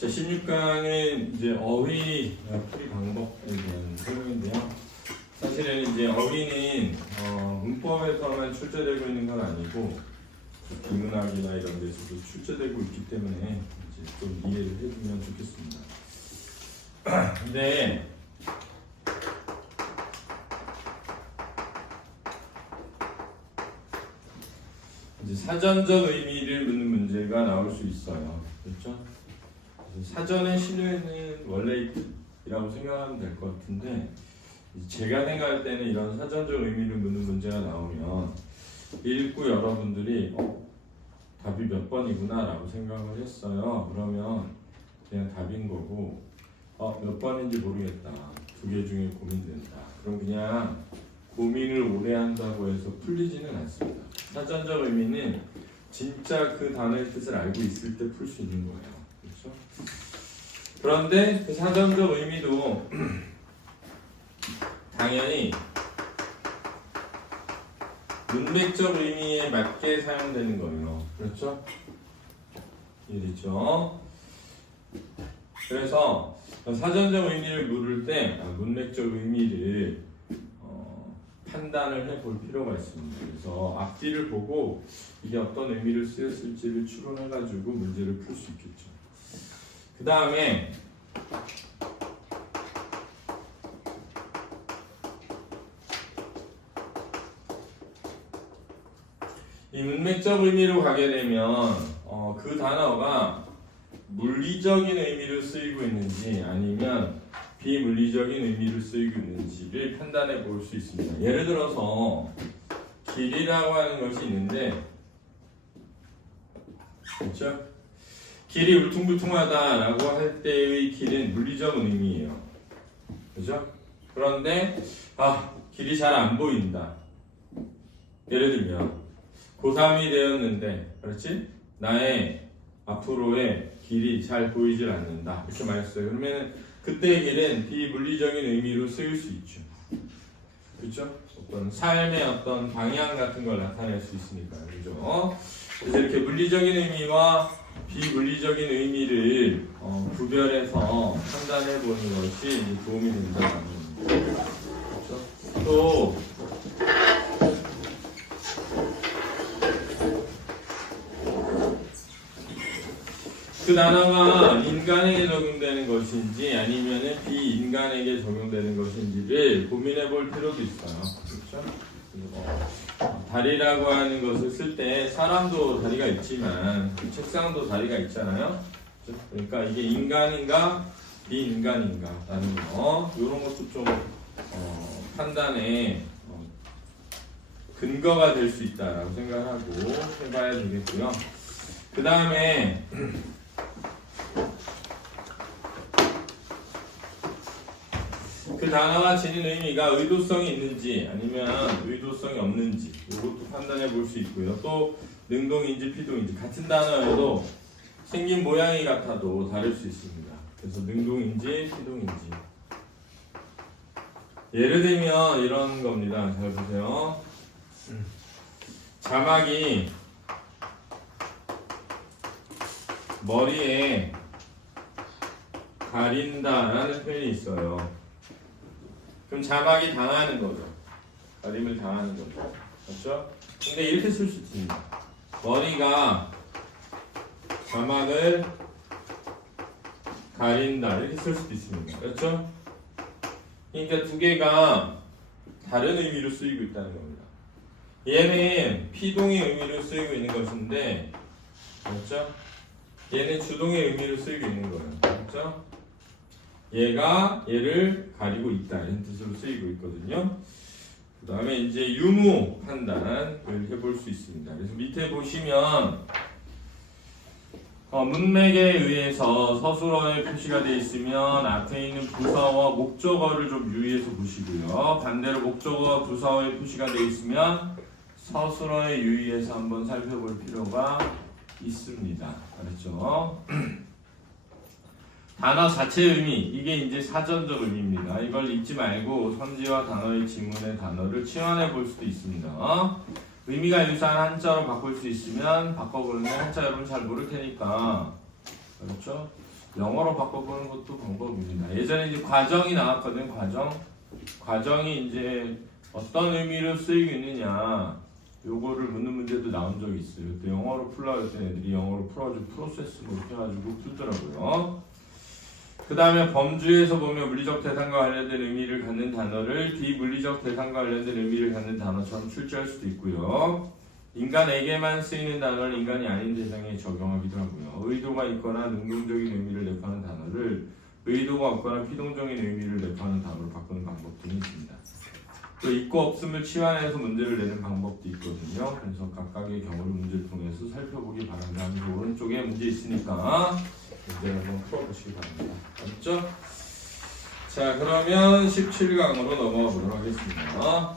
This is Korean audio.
자, 16강은 이제 어휘 풀이 방법에 대한 설명인데요. 사실은 이제 어휘는 문법에서만 출제되고 있는 건 아니고 비문학이나 이런 데서도 출제되고 있기 때문에 이제 좀 이해를 해주면 좋겠습니다. 근데 이제 사전적 의미를 묻는 문제가 나올 수 있어요. 그렇죠? 사전의 신뢰는 원래 이라고 생각하면 될 것 같은데, 제가 생각할 때는 이런 사전적 의미를 묻는 문제가 나오면 읽고 여러분들이 답이 몇 번이구나 라고 생각을 했어요. 그러면 그냥 답인 거고, 몇 번인지 모르겠다, 두 개 중에 고민된다, 그럼 그냥 고민을 오래 한다고 해서 풀리지는 않습니다. 사전적 의미는 진짜 그 단어의 뜻을 알고 있을 때 풀 수 있는 거예요. 그렇죠? 그런데 그 사전적 의미도 당연히 문맥적 의미에 맞게 사용되는 거예요. 그렇죠? 이해됐죠? 그래서 사전적 의미를 물을 때 문맥적 의미를 판단을 해볼 필요가 있습니다. 그래서 앞뒤를 보고 이게 어떤 의미를 쓰였을지를 추론해가지고 문제를 풀 수 있겠죠. 그 다음에 이 문맥적 의미로 가게 되면 그 단어가 물리적인 의미로 쓰이고 있는지 아니면 비물리적인 의미로 쓰이고 있는지를 판단해 볼 수 있습니다. 예를 들어서 길이라고 하는 것이 있는데, 그렇죠? 길이 울퉁불퉁하다라고 할 때의 길은 물리적 의미예요. 그렇죠? 그런데 길이 잘 안 보인다. 예를 들면 고3이 되었는데, 그렇지? 나의 앞으로의 길이 잘 보이질 않는다, 이렇게 말했어요. 그러면 그때의 길은 비물리적인 의미로 쓰일 수 있죠. 그렇죠? 어떤 삶의 어떤 방향 같은 걸 나타낼 수 있으니까요. 그죠? 그래서 이렇게 물리적인 의미와 비물리적인 의미를 구별해서 판단해 보는 것이 도움이 된다는 겁니다. 그렇죠? 또 그 단어가 인간에게 적용되는 것인지 아니면 비인간에게 적용되는 것인지를 고민해 볼 필요도 있어요. 그렇죠? 다리라고 하는 것을 쓸 때 사람도 다리가 있지만 책상도 다리가 있잖아요. 그렇죠? 그러니까 이게 인간인가 비인간인가 라는 거, 이런 것도 좀 판단에 근거가 될 수 있다라고 생각하고 해봐야 되겠고요. 그 다음에 그 단어가 지닌 의미가 의도성이 있는지 아니면 의도성이 없는지, 이것도 판단해 볼 수 있고요. 또 능동인지 피동인지, 같은 단어여도 생긴 모양이 같아도 다를 수 있습니다. 그래서 능동인지 피동인지. 예를 들면 이런 겁니다. 잘 보세요. 자막이 머리에 가린다라는 표현이 있어요. 그럼 자막이 당하는 거죠. 가림을 당하는 거죠. 그렇죠? 근데 이렇게 쓸 수 있습니다. 머리가 자막을 가린다, 이렇게 쓸 수도 있습니다. 그렇죠? 그러니까 두 개가 다른 의미로 쓰이고 있다는 겁니다. 얘는 피동의 의미로 쓰이고 있는 것인데, 그렇죠? 얘는 주동의 의미로 쓰이고 있는 거예요. 그렇죠? 얘가 얘를 가리고 있다, 이런 뜻으로 쓰이고 있거든요. 그 다음에 이제 유무 판단을 해볼 수 있습니다. 그래서 밑에 보시면 문맥에 의해서 서술어에 표시가 되어 있으면 앞에 있는 부사와 목적어를 좀 유의해서 보시고요. 반대로 목적어, 부사어에 표시가 되어 있으면 서술어에 유의해서 한번 살펴볼 필요가 있습니다. 알았죠? 단어 자체의 의미, 이게 이제 사전적 의미입니다. 이걸 잊지 말고 선지와 단어의 지문의 단어를 치환해 볼 수도 있습니다. 의미가 유사한 한자로 바꿀 수 있으면 바꿔보는데 한자 여러분 잘 모를 테니까, 그렇죠? 영어로 바꿔보는 것도 방법입니다. 예전에 이제 과정이 나왔거든. 과정이 이제 어떤 의미로 쓰이고 있느냐 요거를 묻는 문제도 나온 적이 있어요. 또 영어로 풀라고 했던 애들이 영어로 풀어가지고 프로세스 뭐 이렇게 해가지고 풀더라고요. 그 다음에 범주에서 보면 물리적 대상과 관련된 의미를 갖는 단어를 비물리적 대상과 관련된 의미를 갖는 단어처럼 출제할 수도 있고요. 인간에게만 쓰이는 단어를 인간이 아닌 대상에 적용하기도 하고요. 의도가 있거나 능동적인 의미를 내포하는 단어를 의도가 없거나 피동적인 의미를 내포하는 단어로 바꾸는 방법 등이 있습니다. 또 있고 없음을 치환해서 문제를 내는 방법도 있거든요. 그래서 각각의 경우를 문제를 통해서 살펴보기 바랍니다. 오른쪽에 문제 있으니까 문제를 한번 풀어보시기 바랍니다. 알겠죠? 자, 그러면 17강으로 넘어가 보도록 하겠습니다.